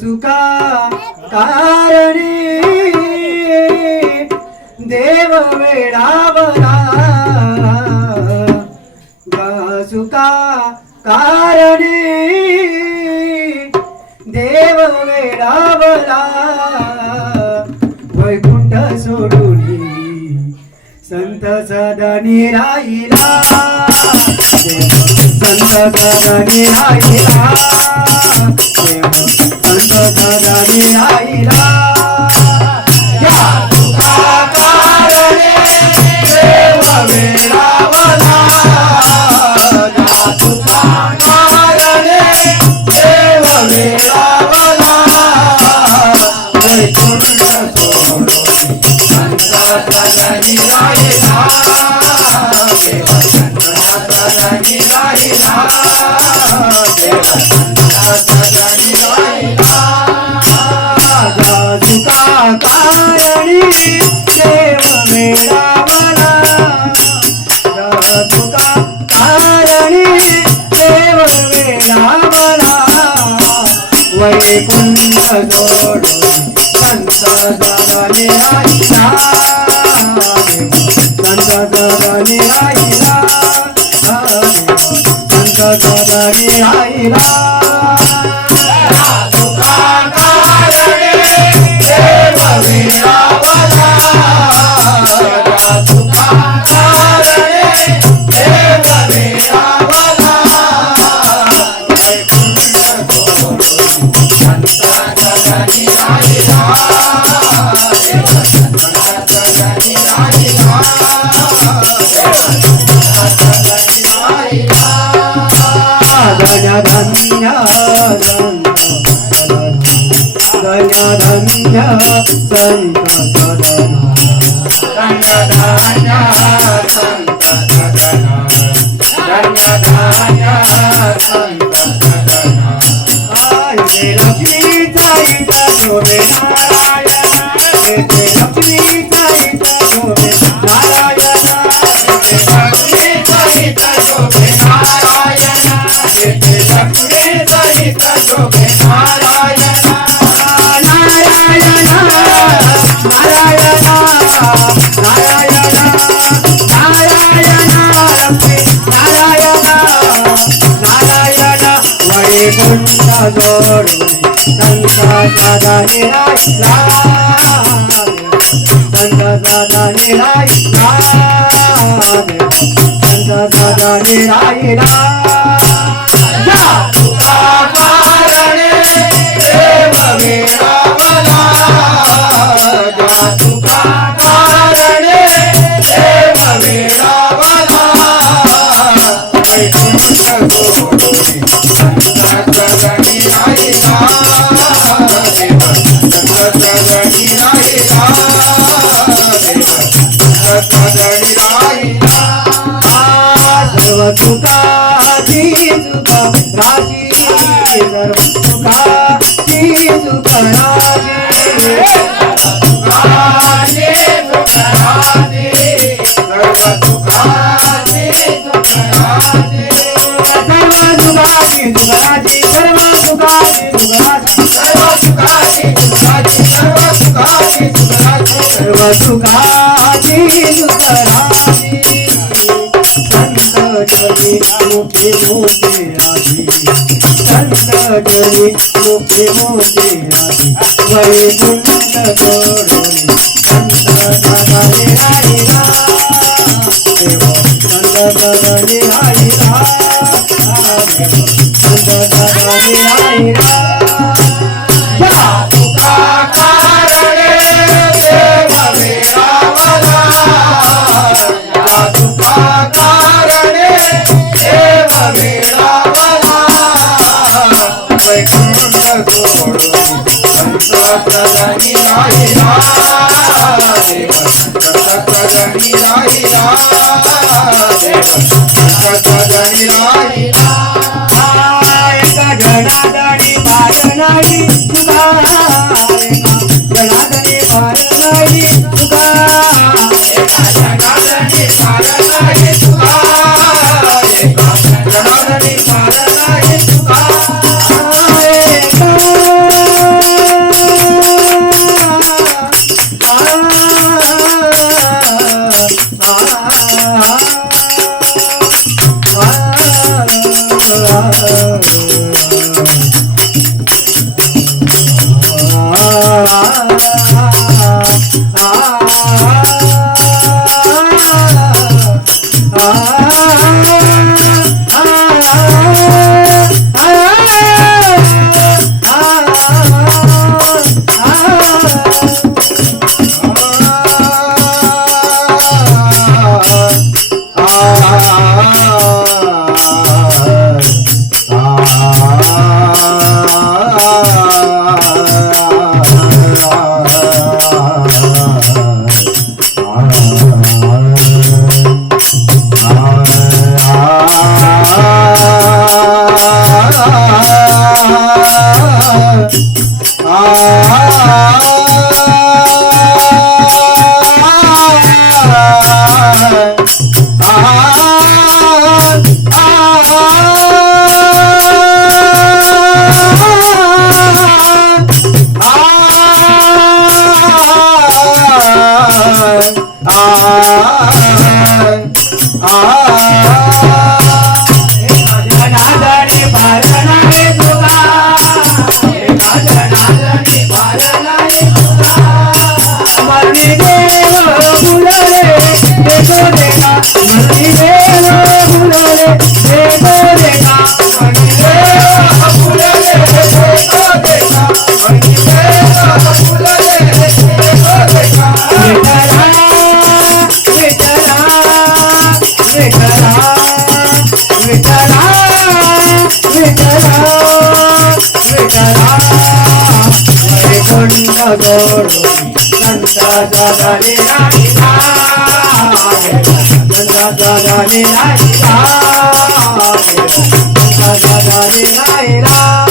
सुका कारणी देव वेडावला ग सुका कारणी देव वेडावला वैकुंठ सोडून संत सदनी राहिला संत सदनी राहिला संत सदनी राहिला वैकुंठ सोडून संत सदनी राहिला संत सदनी राहिला संत सदनी राहिला धन्य संत सदना धन्य संत सदना धन्य संत सदना आये लक्ष्मीचा इटा शोभे नारायण लक्ष्मीचा इटा शोभे नारायण लक्ष्मीचा इटा शोभे नारायण लक्ष्मीचा इटा शोभे नारायण जोडून संत सदनी राहिला संत सदनी राहिला संत सदनी राहिला सुखाची सुख राजी सर्व सुखाची सुख राजी सुखाची सुख राजी सर्व सुखाची सुख राजी सर्व सुखाची सुख राजी सर्व सुखाची सुख राजी सर्व सुखाची सुख राजी सर्व सुखाची सुख राजी सर्व सुखाची सुख राजी मोठे मोठे आधी संकटरी मोठे मोठे आधी वैकुंठ सोडून संत सदनी राहिला संत सदनी राहिला संत सदनी राहिला Ra